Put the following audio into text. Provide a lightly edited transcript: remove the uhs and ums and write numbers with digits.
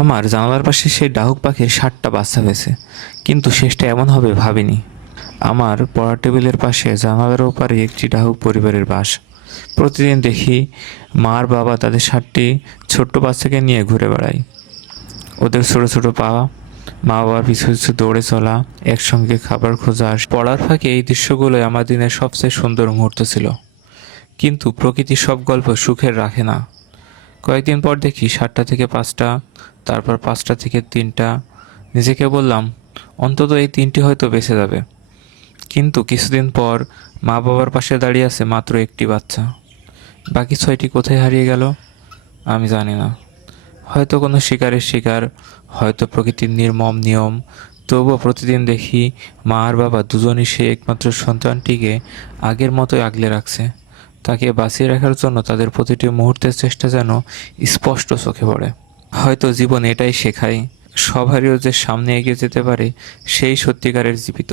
আমার জানালার পাশে সেই ডাহুক পাখির 7টা বাচ্চা হয়েছে, কিন্তু শেষটা এমন হবে ভাবিনি। আমার পড়ার টেবিলের পাশে জানালার ওপারে একটি ডাহুক পরিবারের বাস। প্রতিদিন দেখি মা আর বাবা তাদের 7টি ছোট্ট বাচ্চাকে নিয়ে ঘুরে বেড়ায়। ওদের ছোট ছোট পা, মা বাবার পিছু পিছু দৌড়ে চলা, একসঙ্গে খাবার খোঁজা। পড়ার ফাঁকে এই দৃশ্যগুলোই আমার দিনের সবচেয়ে সুন্দর মুহূর্ত ছিল। কিন্তু প্রকৃতির সব গল্প সুখের রাখে না। কয়েকদিন পর দেখি 7টা থেকে 5টা, তারপর 5টা থেকে 3টা। নিজেকে বললাম অন্তত এই 3টি হয়তো বেঁচে যাবে। কিন্তু কিছুদিন পর মা বাবার পাশে দাঁড়িয়ে আছে মাত্র একটি বাচ্চা। বাকি 6টি কোথায় হারিয়ে গেল আমি জানি না। হয়তো কোনো শিকারের শিকার, হয়তো প্রকৃতির নির্মম নিয়ম। তবুও প্রতিদিন দেখি মা আর বাবা দুজনই সেই একমাত্র সন্তানটিকে আগের মতোই আগলে রাখছে। তাকে বাঁচিয়ে রাখার জন্য তাদের প্রতিটি মুহূর্তের চেষ্টা যেন স্পষ্ট চোখে পড়ে। হয়তো জীবন এটাই শেখায়, সবারও যে সামনে এগিয়ে যেতে পারে সেই সত্যিকারের জীবিত।